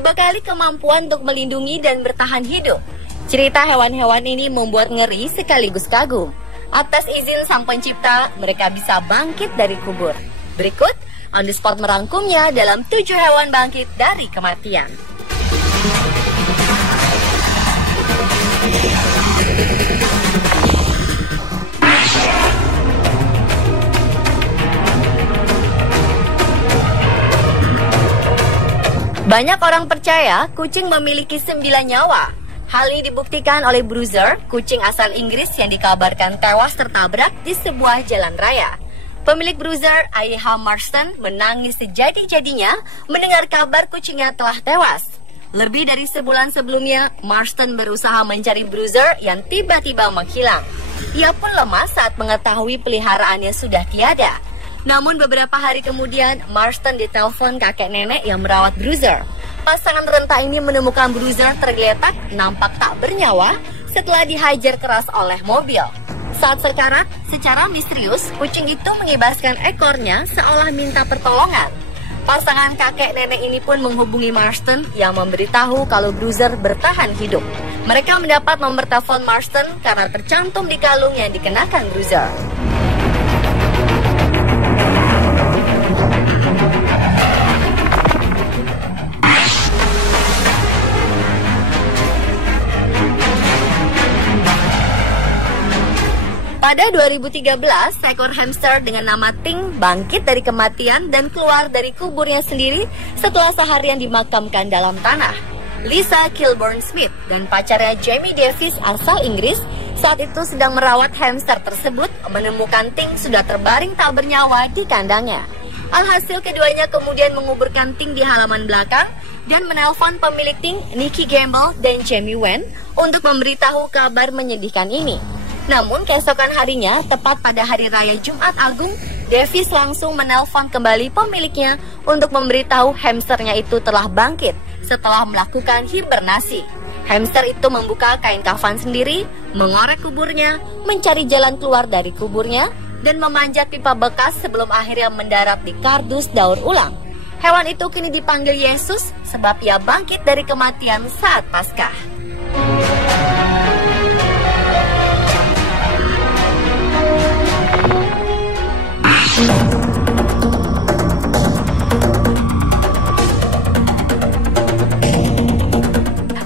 dibekali kemampuan untuk melindungi dan bertahan hidup. Cerita hewan-hewan ini membuat ngeri sekaligus kagum. Atas izin Sang Pencipta, mereka bisa bangkit dari kubur. Berikut, On The Spot merangkumnya dalam 7 hewan bangkit dari kematian. Banyak orang percaya kucing memiliki 9 nyawa. Hal ini dibuktikan oleh Bruiser, kucing asal Inggris yang dikabarkan tewas tertabrak di sebuah jalan raya. Pemilik Bruiser, Ayha Marston, menangis sejadi-jadinya mendengar kabar kucingnya telah tewas. Lebih dari sebulan sebelumnya, Marston berusaha mencari Bruiser yang tiba-tiba menghilang. Ia pun lemas saat mengetahui peliharaannya sudah tiada. Namun beberapa hari kemudian, Marston ditelepon kakek nenek yang merawat Bruiser. Pasangan renta ini menemukan Bruiser tergeletak, nampak tak bernyawa setelah dihajar keras oleh mobil. Saat sekarat, secara misterius, kucing itu mengibaskan ekornya seolah minta pertolongan. Pasangan kakek nenek ini pun menghubungi Marston yang memberitahu kalau Bruiser bertahan hidup. Mereka mendapat nomor telepon Marston karena tercantum di kalung yang dikenakan Bruiser. Pada 2013, seekor hamster dengan nama Ting bangkit dari kematian dan keluar dari kuburnya sendiri setelah seharian dimakamkan dalam tanah. Lisa Kilburn Smith dan pacarnya Jamie Davis asal Inggris saat itu sedang merawat hamster tersebut menemukan Ting sudah terbaring tak bernyawa di kandangnya. Alhasil keduanya kemudian menguburkan Ting di halaman belakang dan menelpon pemilik Ting, Nikki Gamble dan Jamie Wen untuk memberitahu kabar menyedihkan ini. Namun keesokan harinya, tepat pada hari raya Jumat Agung, Davis langsung menelpon kembali pemiliknya untuk memberitahu hamsternya itu telah bangkit setelah melakukan hibernasi. Hamster itu membuka kain kafan sendiri, mengorek kuburnya, mencari jalan keluar dari kuburnya, dan memanjat pipa bekas sebelum akhirnya mendarat di kardus daur ulang. Hewan itu kini dipanggil Yesus sebab ia bangkit dari kematian saat Paskah.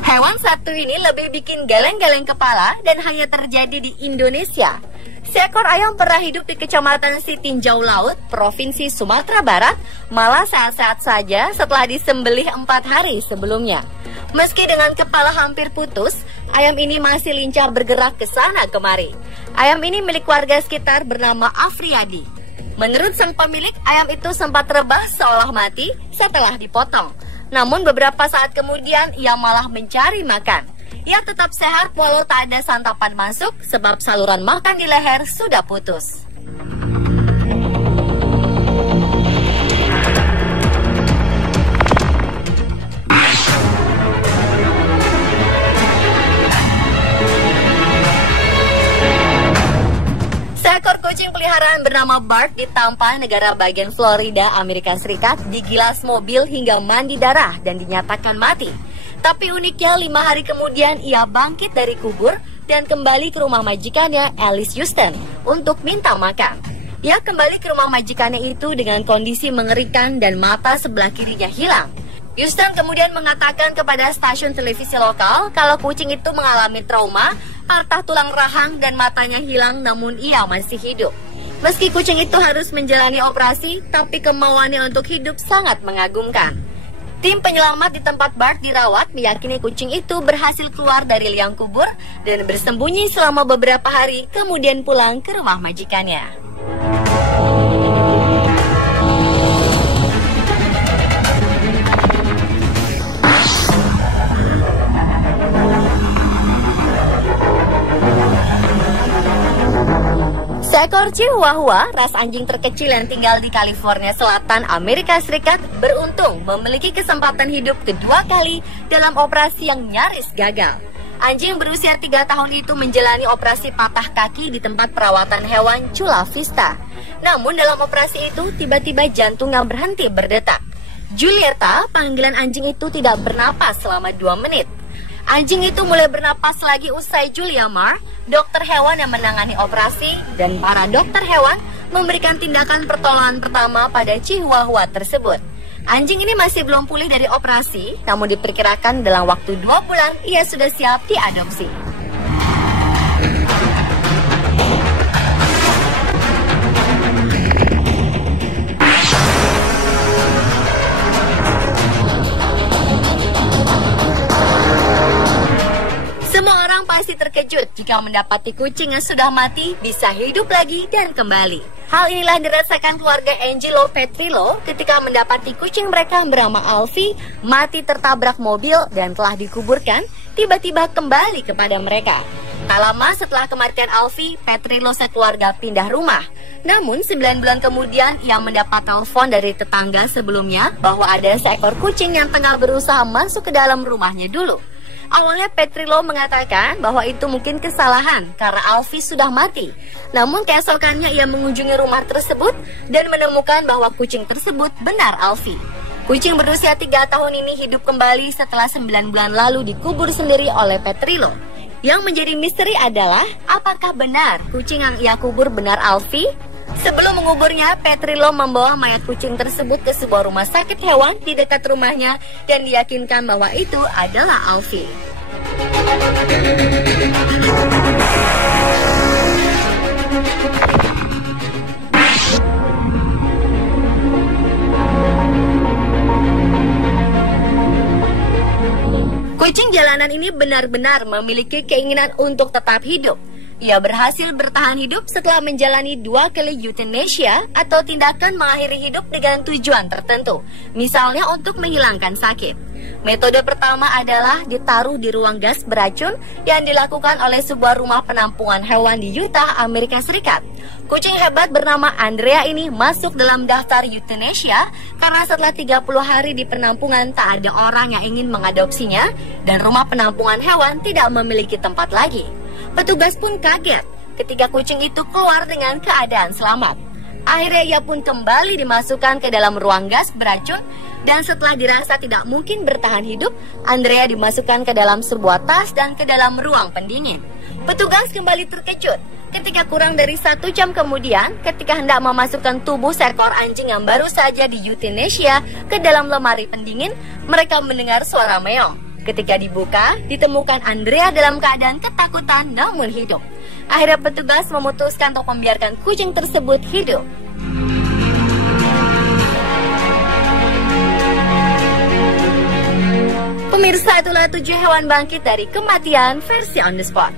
Hewan satu ini lebih bikin geleng-geleng kepala dan hanya terjadi di Indonesia. Seekor ayam pernah hidup di Kecamatan Sitinjau Laut, Provinsi Sumatera Barat, malah sehat-sehat saja setelah disembelih 4 hari sebelumnya. Meski dengan kepala hampir putus, ayam ini masih lincah bergerak ke sana kemari. Ayam ini milik warga sekitar bernama Afriyadi. Menurut sang pemilik, ayam itu sempat rebah seolah mati setelah dipotong. Namun beberapa saat kemudian ia malah mencari makan. Ia tetap sehat walau tak ada santapan masuk sebab saluran makan di leher sudah putus. Seekor kucing peliharaan bernama Bart ditampar negara bagian Florida, Amerika Serikat, digilas mobil hingga mandi darah dan dinyatakan mati. Tapi uniknya 5 hari kemudian ia bangkit dari kubur dan kembali ke rumah majikannya, Alice Houston, untuk minta makan. Ia kembali ke rumah majikannya itu dengan kondisi mengerikan dan mata sebelah kirinya hilang. Houston kemudian mengatakan kepada stasiun televisi lokal kalau kucing itu mengalami trauma, patah tulang rahang dan matanya hilang namun ia masih hidup. Meski kucing itu harus menjalani operasi, tapi kemauannya untuk hidup sangat mengagumkan. Tim penyelamat di tempat Bart dirawat meyakini kucing itu berhasil keluar dari liang kubur dan bersembunyi selama beberapa hari kemudian pulang ke rumah majikannya. Seekor Chihuahua, ras anjing terkecil yang tinggal di California Selatan, Amerika Serikat, beruntung memiliki kesempatan hidup kedua kali dalam operasi yang nyaris gagal. Anjing berusia 3 tahun itu menjalani operasi patah kaki di tempat perawatan hewan Chula Vista. Namun dalam operasi itu tiba-tiba jantungnya berhenti berdetak. Julieta, panggilan anjing itu tidak bernapas selama 2 menit. Anjing itu mulai bernapas lagi usai Julia Marr, dokter hewan yang menangani operasi, dan para dokter hewan memberikan tindakan pertolongan pertama pada Chihuahua tersebut. Anjing ini masih belum pulih dari operasi, namun diperkirakan dalam waktu 2 bulan ia sudah siap diadopsi. Semua orang pasti terkejut jika mendapati kucing yang sudah mati bisa hidup lagi dan kembali. Hal inilah dirasakan keluarga Angelo Petrillo ketika mendapati kucing mereka bernama Alfie mati tertabrak mobil dan telah dikuburkan, tiba-tiba kembali kepada mereka. Tak lama setelah kematian Alfie, Petrillo sekeluarga pindah rumah. Namun 9 bulan kemudian ia mendapat telepon dari tetangga sebelumnya bahwa ada seekor kucing yang tengah berusaha masuk ke dalam rumahnya dulu. Awalnya Petrillo mengatakan bahwa itu mungkin kesalahan karena Alfie sudah mati. Namun keesokannya ia mengunjungi rumah tersebut dan menemukan bahwa kucing tersebut benar Alfie. Kucing berusia 3 tahun ini hidup kembali setelah 9 bulan lalu dikubur sendiri oleh Petrillo. Yang menjadi misteri adalah apakah benar kucing yang ia kubur benar Alfie? Sebelum menguburnya, Petrillo membawa mayat kucing tersebut ke sebuah rumah sakit hewan di dekat rumahnya dan diyakinkan bahwa itu adalah Alfie. Kucing jalanan ini benar-benar memiliki keinginan untuk tetap hidup. Ia berhasil bertahan hidup setelah menjalani 2 kali euthanasia atau tindakan mengakhiri hidup dengan tujuan tertentu, misalnya untuk menghilangkan sakit. Metode pertama adalah ditaruh di ruang gas beracun yang dilakukan oleh sebuah rumah penampungan hewan di Utah, Amerika Serikat. Kucing hebat bernama Andrea ini masuk dalam daftar euthanasia karena setelah 30 hari di penampungan tak ada orang yang ingin mengadopsinya dan rumah penampungan hewan tidak memiliki tempat lagi. Petugas pun kaget ketika kucing itu keluar dengan keadaan selamat. Akhirnya ia pun kembali dimasukkan ke dalam ruang gas beracun dan setelah dirasa tidak mungkin bertahan hidup, Andrea dimasukkan ke dalam sebuah tas dan ke dalam ruang pendingin. Petugas kembali terkejut ketika kurang dari 1 jam kemudian ketika hendak memasukkan tubuh seekor anjing yang baru saja di euthanasia ke dalam lemari pendingin, mereka mendengar suara meong. Ketika dibuka, ditemukan Andrea dalam keadaan ketakutan namun hidup. Akhirnya petugas memutuskan untuk membiarkan kucing tersebut hidup. Pemirsa, itulah 7 hewan bangkit dari kematian versi on the spot.